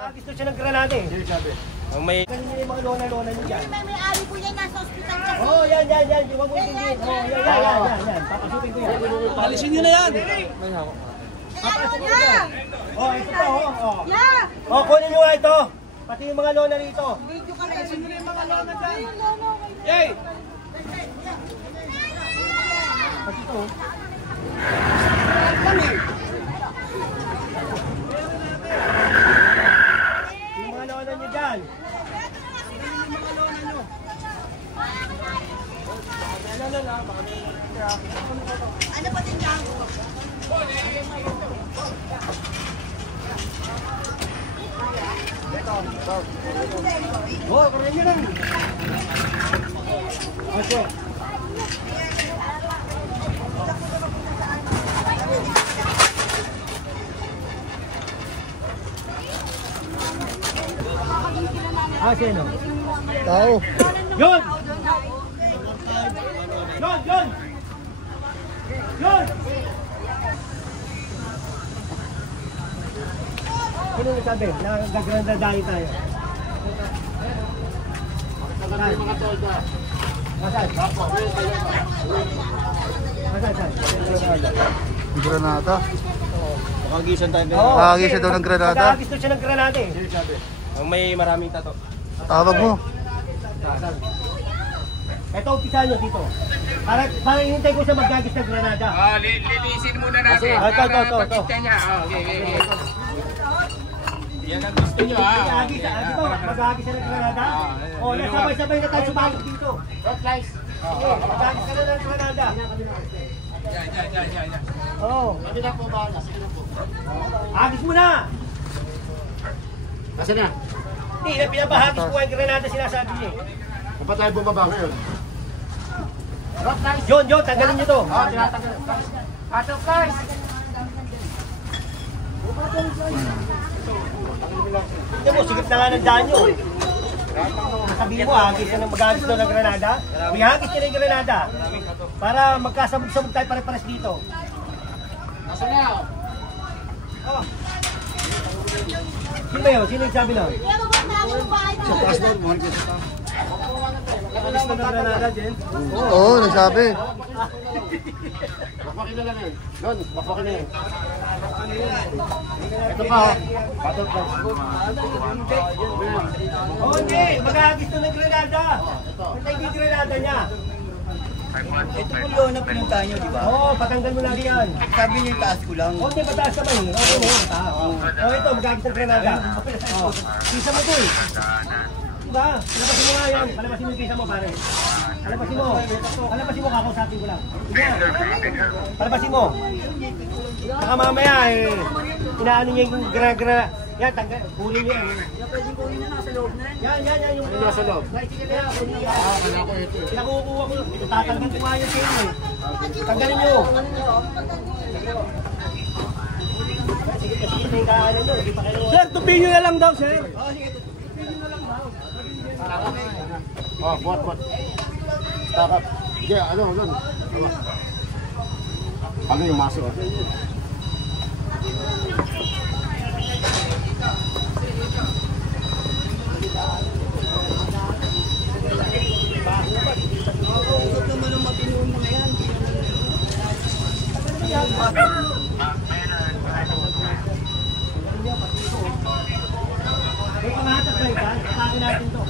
Gusto siya ng granada eh. Hindi sabi. Ang may... Ganyan yung mga lona-lona niyo dyan. May-ari po yan, nasa ospital kasi. Oo, yan. Huwag mo itingin. Oo, yan. Papasukin ko yan. Alisin nyo na yan. May hawak. Papasukin ko yan. Oh, ito pa, oh. Yeah! Oh, kunin nyo nga ito. Pati yung mga lona rito. Video ka rin. Sino yung mga lona dyan? Yay! Pati ito. Yung mga lona nyo dyan. Ano ba din dyan? Oh, kunin nyo lang. Okay. Sino? Tao. Yun! Sino nagsabi? Nagagandadahin tayo. Masan? Granada. Makagisan tayo. Makagisan daw ng granada. Gusto siya ng granada eh. Ang may maraming tato. Tawag mo. Ito, umpisa nyo dito. Para hinintay ko siya maggagis ng granada. Lilisin muna natin. Ito. Pagkita niya. Okay. Yan ang gusto nyo ha. Maggagis siya ng granada. O, nasabay-sabay na tayo sumalik dito. Maggagis ka na ng granada. Yan. Oo. Sige na po ba? Agis mo na! Nasaan na? Hindi, pinapahagis ko ang granada sinasabi niya. Kapag tayo bumaba ngayon. John, tanggalin niyo to. Tinatanggal. Ato guys! Hindi mo, sigit na nga ng daan nyo. Sabihin mo, hagis ka ng maghagis daw ng granada. Ihagis niya ng granada. Para magkasabog-sabog tayo pare-pares dito. Nasaan na? Oh. Sino ba yun? Sino yung sabi nun? Sa passport mo. Hagis ka ng granada, Jen? Oo, nagsabi. Bakwakin na lang yun. Doon, bakwakin na yun. Ito pa oh. Oh, hindi. Maghagis to ng granada. Patay yung granada niya. Ito po yun na pinuntahan nyo, di ba? Oo, patanggal mo lang yan. Sabi niyo yung taas ko lang. O, hindi, pataas ka ba yun? Oo, taas. O, ito, maghagis ng granada. O, pisa mo to eh. Diba? Palabasin mo nga yan. Palabasin mo yung pisa mo, pare. Palabasin mo. Palabasin mo, kakausapin ko lang. Sige. Palabasin mo. Baka mamaya eh, inaano niya yung gra-gra. Yan, tanggal. Kunin niyo yan. Pwede ko yun na nasa loob na yan. Yan, yung... Ano nasa loob? Naisige na yan. Kunin niyo. Kaya ko ito. Pinakukuha ko. Tatanggal ko nga yan sa inyo eh. Tanggalin niyo. Sige, may kaanan doon. Hindi pa kayo... Sir, tupin nyo na lang daw, sir. Oh, buat. Stop up. Sige, ano. Ano yung maso ah? Huwag naman ang mapinuon mo na yan. May pamahatak ba ito? Atakin natin to.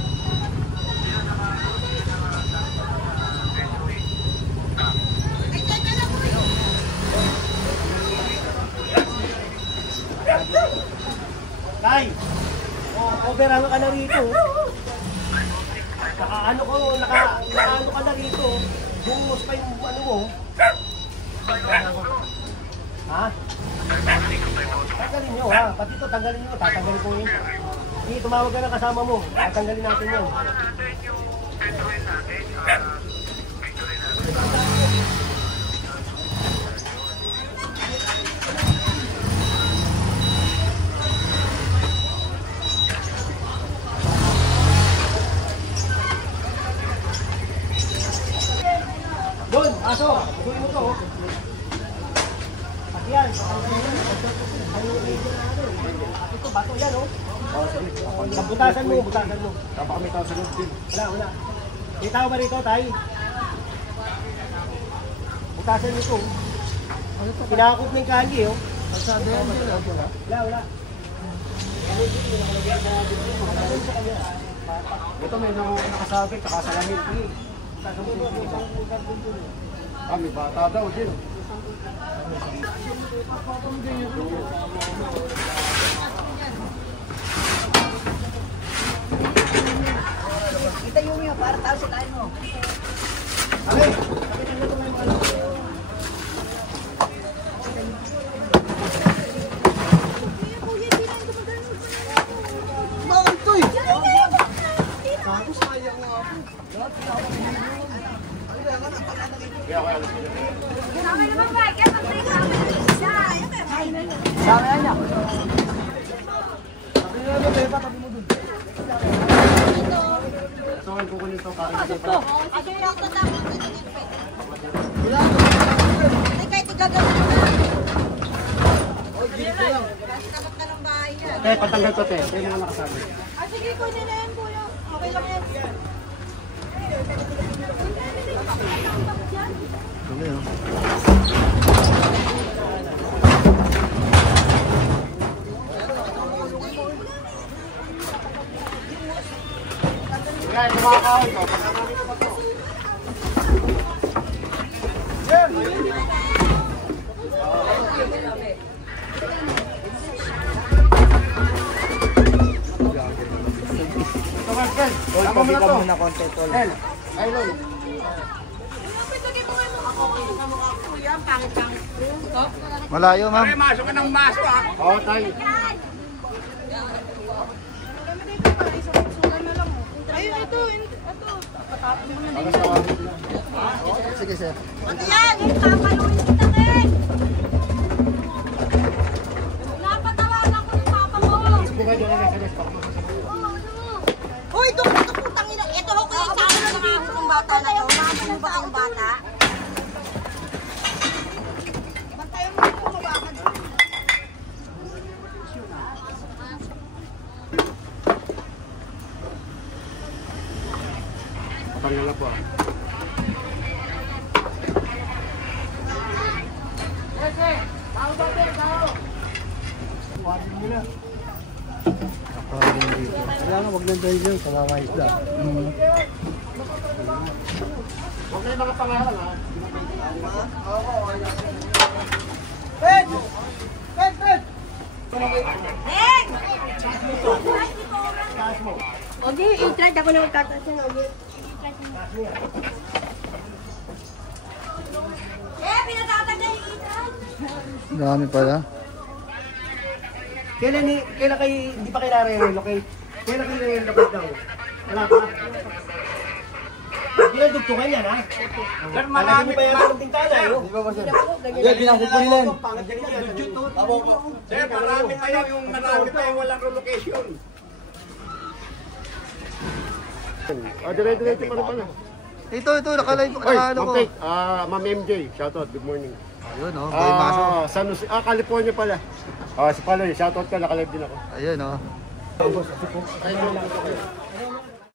Tay, overhang ka na rito. Nakaano ka na rito. Bungos pa yung ano mo. Ha? Tanggalin nyo ha. Pati ito, tanggalin nyo. Tatanggalin ko yun. Sige, tumawag ka na kasama mo. Tatanggalin natin yan. Doon, aso. Tuloy mo to. Pati yan. Ito, bato yan, oh. Oh, sige. Butasan mo, butasan mo. Baka may tao sa loob din. Wala. May tao ba rito, tay? Butasan nito. Pinakakot ng kali, oh. Wala. Ito may nakasabi, kakasalamin. May bata daw din. Kita yung para tao sa tayo mo. Ito ang kukunin to para hindi pa. Ay, kahit igagawin mo na. Tagot ka ng bahay yan. Te, patanggal to, te. Ito yung mga nakasabi. Sige, kunin na yan, kuya. Okay lang yan. Dumi, oh. Kaya, ito mga kahoy ko. Ito, Marcel. Tama mo na to. Muna konti, tol. Tel, ayun. Kuya, pangit-pangit. Malayo, ma'am. Oo, tayo. Ayun, ito. Para sa akin. Sige, sir. Ano yan? Papaluin kita, Ken. Napatawagan ko yung papa mo. Bukay doon ang SMS pa. Uy, ito putang ina. Ito ho kuya, sama na mga ng bata na to. Mga ba ang bata? Bantayan mo ito, mabakan. Patanggal na po. Wala nga, wag nang dahil yun. Kawawa isda. Huwag kayo nakapangalan, ha? Ken! Okay, i-try ako na magtatasin. Pinatatagal na yung i-try. Dami pala. Kailan kayo, hindi pa kayo nare-relocate? Kailan kayo nare-relocate daw? Wala pa? Hindi na dugtungan yan, ha? Malaki mo pa yan ang tingkala, eh. Di ba, Marcel? Yan, binasok ko nila. Sir, marami pa yung walang relocation. Dire-diretso pa rin pala. Ito, nakalive. Oy, Nakano Ma'am ko. Kate, Ma'am MJ, shoutout, good morning. Ayun, oh. Boy Maso. San Jose, California pala. Si Paloy, shoutout ka, nakalive din ako. Ayun, oh. Kayo lang.